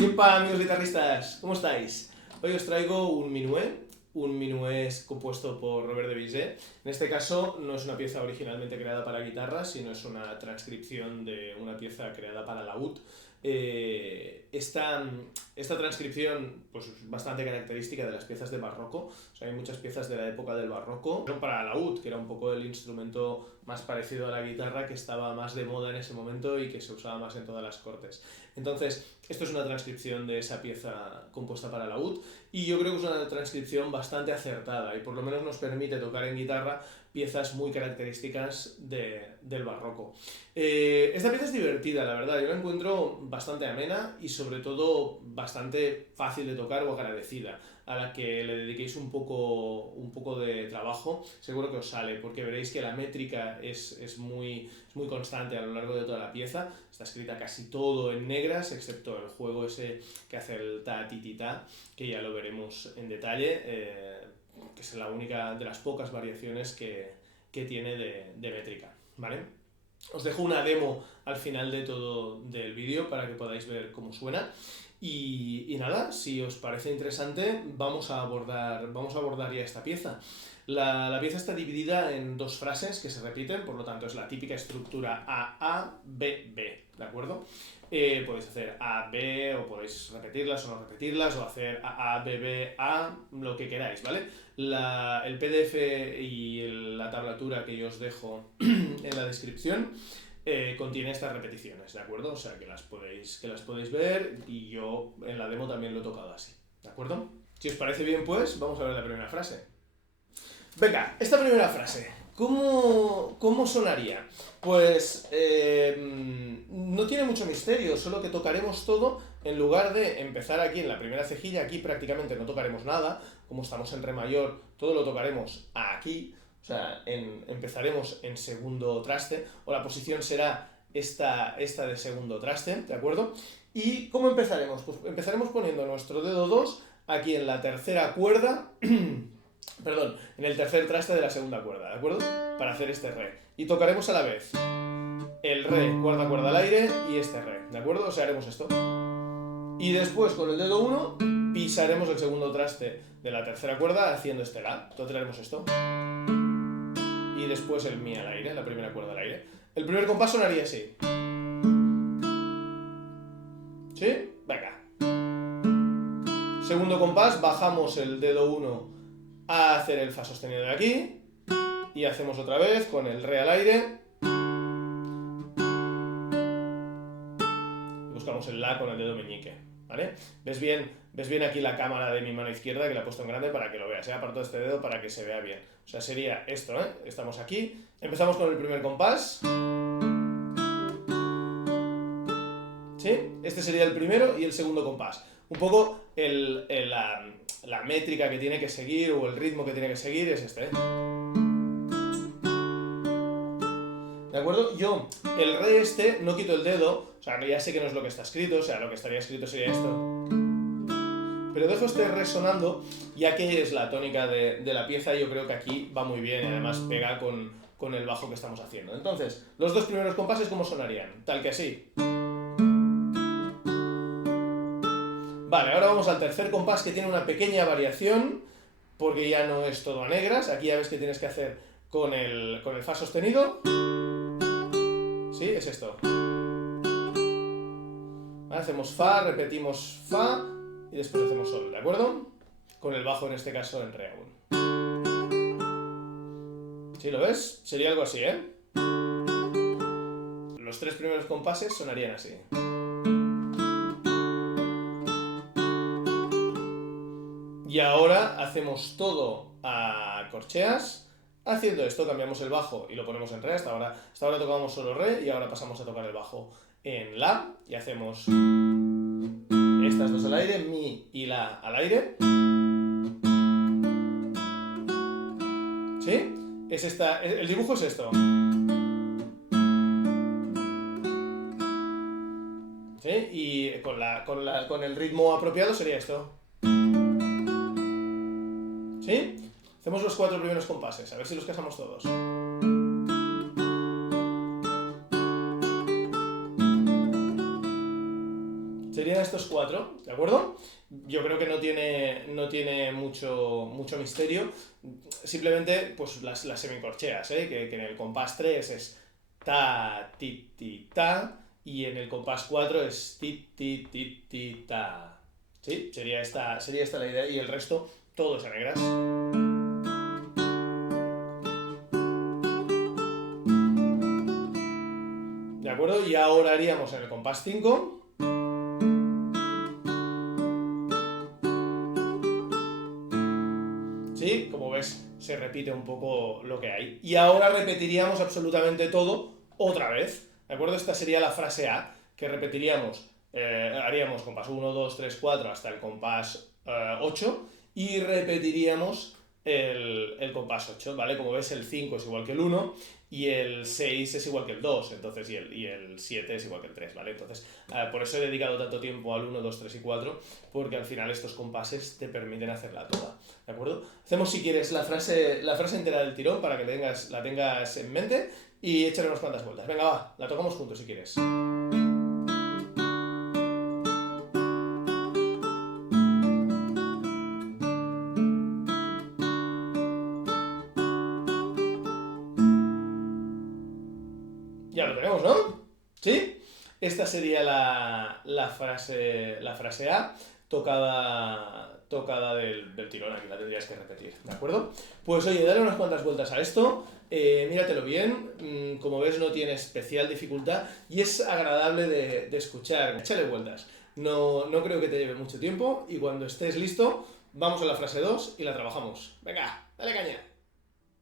Yepa, amigos guitarristas, ¿cómo estáis? Hoy os traigo un minué. Un minué es compuesto por Robert de Bizet. En este caso no es una pieza originalmente creada para guitarra, sino es una transcripción de una pieza creada para laúd. Esta transcripción pues, es bastante característica de las piezas de barroco. O sea, hay muchas piezas de la época del barroco para laúd, que era un poco el instrumento más parecido a la guitarra, que estaba más de moda en ese momento y que se usaba más en todas las cortes. Entonces, esto es una transcripción de esa pieza compuesta para laúd y yo creo que es una transcripción bastante acertada y por lo menos nos permite tocar en guitarra piezas muy características del barroco. Esta pieza es divertida, la verdad, yo la encuentro bastante amena y sobre todo bastante fácil de tocar o agradecida. A la que le dediquéis un poco de trabajo, seguro que os sale, porque veréis que la métrica es muy constante a lo largo de toda la pieza. Está escrita casi todo en negras, excepto el juego ese que hace el ta ti ti ta, que ya lo veremos en detalle, que es la única de las pocas variaciones que tiene de métrica, ¿vale? Os dejo una demo al final de todo del vídeo para que podáis ver cómo suena. Y nada, si os parece interesante, vamos a abordar ya esta pieza. La pieza está dividida en dos frases que se repiten, por lo tanto es la típica estructura A, B, B, ¿de acuerdo? Podéis hacer A, B, o podéis repetirlas o no repetirlas, o hacer A, B, B, A, lo que queráis, ¿vale? El PDF y la tablatura que yo os dejo en la descripción contiene estas repeticiones, ¿de acuerdo? O sea, que las podéis ver y yo en la demo también lo he tocado así, ¿de acuerdo? Si os parece bien, pues vamos a ver la primera frase. Venga, esta primera frase, ¿cómo sonaría? Pues no tiene mucho misterio, solo que tocaremos todo en lugar de empezar aquí en la primera cejilla, aquí prácticamente no tocaremos nada, como estamos en re mayor, todo lo tocaremos aquí. O sea, empezaremos en segundo traste, o la posición será esta de segundo traste, ¿de acuerdo? ¿Y cómo empezaremos? Pues empezaremos poniendo nuestro dedo 2 aquí en la tercera cuerda, perdón, en el tercer traste de la segunda cuerda, ¿de acuerdo? Para hacer este re. Y tocaremos a la vez el re, cuarta cuerda al aire, y este re, ¿de acuerdo? O sea, haremos esto. Y después, con el dedo 1, pisaremos el segundo traste de la tercera cuerda haciendo este la. Entonces haremos esto. Y después el mi al aire, la primera cuerda al aire. El primer compás sonaría así. ¿Sí? Venga. Segundo compás, bajamos el dedo 1 a hacer el fa sostenido de aquí. Y hacemos otra vez con el re al aire. Y buscamos el la con el dedo meñique, ¿vale? ¿Ves bien aquí la cámara de mi mano izquierda, que la he puesto en grande para que lo veas? Aparto este dedo para que se vea bien. O sea, sería esto, ¿eh? Estamos aquí. Empezamos con el primer compás. ¿Sí? Este sería el primero y el segundo compás. Un poco la métrica que tiene que seguir o el ritmo que tiene que seguir es este, ¿eh? ¿De acuerdo? Yo, el re este, no quito el dedo, o sea, ya sé que no es lo que está escrito, o sea, lo que estaría escrito sería esto. Pero dejo este re sonando, ya que es la tónica de la pieza, y yo creo que aquí va muy bien y además pega con el bajo que estamos haciendo. Entonces, los dos primeros compases, ¿cómo sonarían? Tal que así. Vale, ahora vamos al tercer compás, que tiene una pequeña variación, porque ya no es todo a negras. Aquí ya ves que tienes que hacer con el fa sostenido. ¿Sí? Es esto. Vale, hacemos fa, repetimos fa y después hacemos sol, ¿de acuerdo? Con el bajo en este caso en re aún. ¿Sí lo ves? Sería algo así, ¿eh? Los tres primeros compases sonarían así. Y ahora hacemos todo a corcheas. Haciendo esto, cambiamos el bajo y lo ponemos en re. Hasta ahora tocábamos solo re y ahora pasamos a tocar el bajo en la. Y hacemos estas dos al aire, mi y la al aire. ¿Sí? El dibujo es esto. ¿Sí? Y con el ritmo apropiado sería esto. ¿Sí? Hacemos los cuatro primeros compases, a ver si los casamos todos. Serían estos 4, ¿de acuerdo? Yo creo que no tiene mucho misterio, simplemente pues las semicorcheas, ¿eh? Que en el compás 3 es ta, ti, ti, ta, y en el compás 4 es ti, ti, ti, ti, ta. ¿Sí? Sería esta la idea, y el resto todo es a negras. ¿De acuerdo? Y ahora haríamos en el compás 5. ¿Sí? Como ves, se repite un poco lo que hay. Y ahora repetiríamos absolutamente todo otra vez. ¿De acuerdo? Esta sería la frase A, que repetiríamos, haríamos compás 1, 2, 3, 4 hasta el compás 8 y repetiríamos el compás 8, ¿vale? Como ves, el 5 es igual que el 1 y el 6 es igual que el 2, entonces, y el 7 es igual que el 3, ¿vale? Entonces, por eso he dedicado tanto tiempo al 1, 2, 3 y 4, porque al final estos compases te permiten hacerla toda, ¿de acuerdo? Hacemos, si quieres, la frase entera del tirón para que la tengas en mente y échale unas cuantas vueltas. Venga, va, la tocamos juntos si quieres. Ya lo tenemos, ¿no? ¿Sí? Esta sería la frase A tocada del tirón. Aquí la tendrías que repetir, ¿de acuerdo? Pues oye, dale unas cuantas vueltas a esto, míratelo bien, como ves no tiene especial dificultad y es agradable de escuchar. Échale vueltas, no creo que te lleve mucho tiempo y cuando estés listo vamos a la frase 2 y la trabajamos. Venga, dale caña.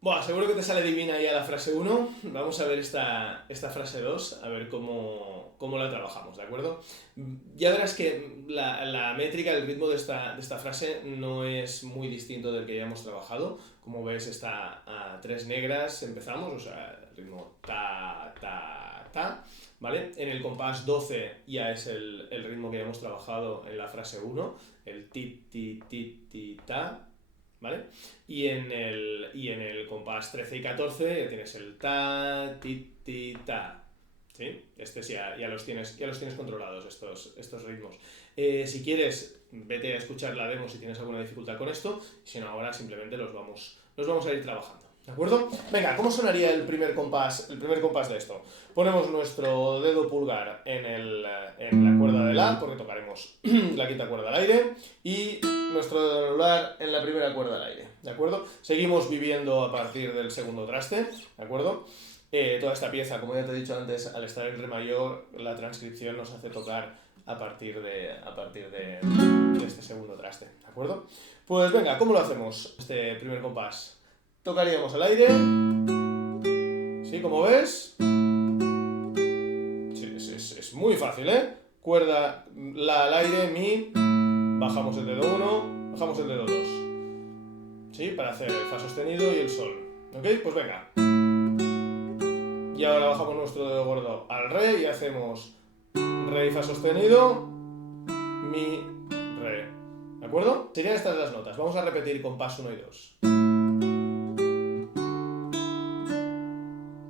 Buah, seguro que te sale divina ya la frase 1. Vamos a ver esta frase 2, a ver cómo la trabajamos, ¿de acuerdo? Ya verás que la métrica, el ritmo de esta frase no es muy distinto del que ya hemos trabajado. Como ves, está a 3 negras, empezamos, o sea, el ritmo ta, ta, ta, ¿vale? En el compás 12 ya es el ritmo que ya hemos trabajado en la frase 1, el ti, ti, ti, ti, ta, ¿vale? Y en el compás 13 y 14 ya tienes el ta, ti, ti, ta. ¿Sí? Ya los tienes controlados, estos ritmos. Si quieres, vete a escuchar la demo si tienes alguna dificultad con esto. Si no, ahora simplemente los vamos a ir trabajando. ¿De acuerdo? Venga, ¿cómo sonaría el primer compás de esto? Ponemos nuestro dedo pulgar en la cuerda de La, porque tocaremos la quinta cuerda al aire, y nuestro dedo anular en la primera cuerda al aire, ¿de acuerdo? Seguimos viviendo a partir del segundo traste, ¿de acuerdo? Toda esta pieza, como ya te he dicho antes, al estar en re mayor, la transcripción nos hace tocar a partir de este segundo traste, ¿de acuerdo? Pues venga, ¿cómo lo hacemos este primer compás? Tocaríamos el aire, ¿sí? Como ves, sí, es muy fácil, ¿eh? Cuerda La al aire, Mi, bajamos el dedo 1, bajamos el dedo 2, ¿sí? Para hacer el Fa sostenido y el Sol, ¿ok? Pues venga. Y ahora bajamos nuestro dedo gordo al Re y hacemos Re y Fa sostenido, Mi, Re, ¿de acuerdo? Serían estas las notas, vamos a repetir compás 1 y 2.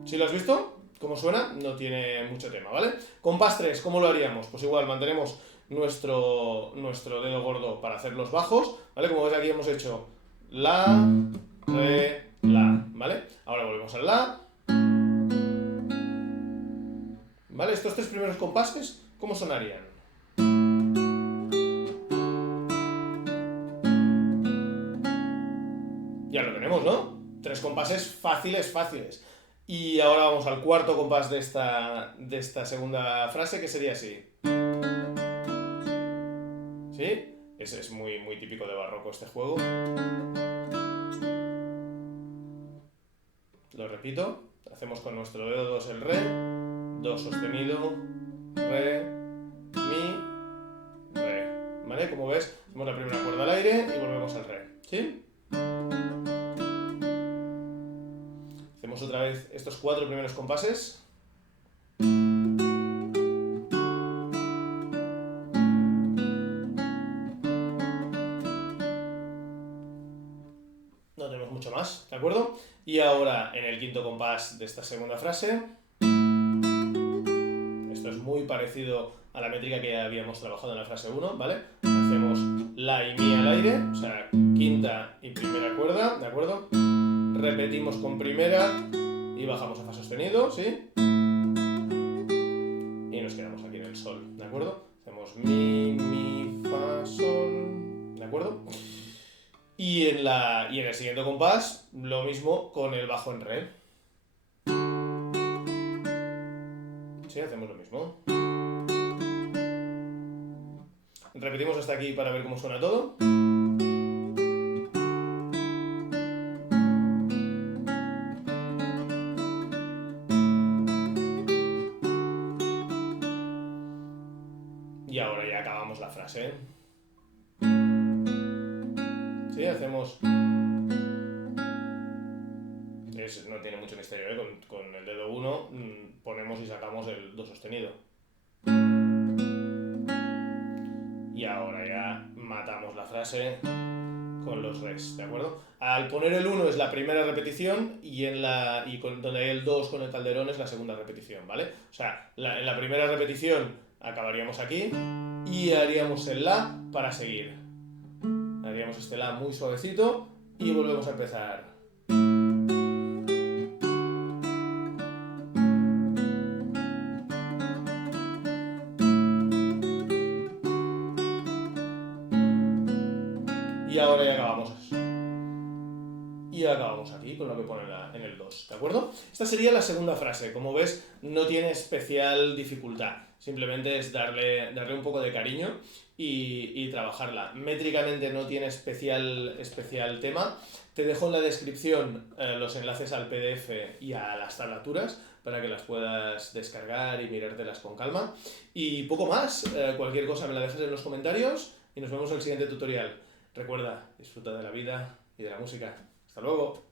¿Sí lo has visto? ¿Cómo suena? No tiene mucho tema, ¿vale? Compás 3, ¿cómo lo haríamos? Pues igual, mantenemos nuestro dedo gordo para hacer los bajos, ¿vale? Como ves aquí hemos hecho La, Re, La, ¿vale? Ahora volvemos al La. ¿Vale? Estos 3 primeros compases, ¿cómo sonarían? Ya lo tenemos, ¿no? 3 compases fáciles. Y ahora vamos al cuarto compás de esta segunda frase, que sería así. ¿Sí? Es muy, muy típico de barroco este juego. Lo repito. Hacemos con nuestro dedo 2 el Re, 2 sostenido, Re, Mi, Re. ¿Vale? Como ves, hacemos la primera cuerda al aire y volvemos al Re. ¿Sí? Hacemos otra vez estos 4 primeros compases. No tenemos mucho más, ¿de acuerdo? Y ahora en el quinto compás de esta segunda frase, esto es muy parecido a la métrica que ya habíamos trabajado en la frase 1, ¿vale? Hacemos la y mi al aire, o sea, quinta y primera cuerda, ¿de acuerdo? Repetimos con primera y bajamos a fa sostenido, ¿sí? Y nos quedamos aquí en el sol, ¿de acuerdo? Hacemos mi, fa, sol, ¿de acuerdo? Y en el siguiente compás, lo mismo con el bajo en re. Sí, hacemos lo mismo. Repetimos hasta aquí para ver cómo suena todo. Y ahora ya acabamos la frase. Sí, hacemos... no tiene mucho misterio, ¿eh? Con el dedo 1 ponemos y sacamos el do sostenido. Y ahora ya matamos la frase con los res, ¿de acuerdo? Al poner el 1 es la primera repetición y donde hay el 2 con el calderón es la segunda repetición, ¿vale? O sea, en la primera repetición acabaríamos aquí y haríamos el la para seguir. Haríamos este la muy suavecito y volvemos a empezar. Y ahora ya acabamos. Y acabamos aquí con lo que pone en el 2, ¿de acuerdo? Esta sería la segunda frase. Como ves, no tiene especial dificultad. Simplemente es darle un poco de cariño y trabajarla. Métricamente no tiene especial tema. Te dejo en la descripción los enlaces al PDF y a las tablaturas para que las puedas descargar y mirártelas con calma. Y poco más. Cualquier cosa me la dejas en los comentarios y nos vemos en el siguiente tutorial. Recuerda, disfruta de la vida y de la música. Hasta luego.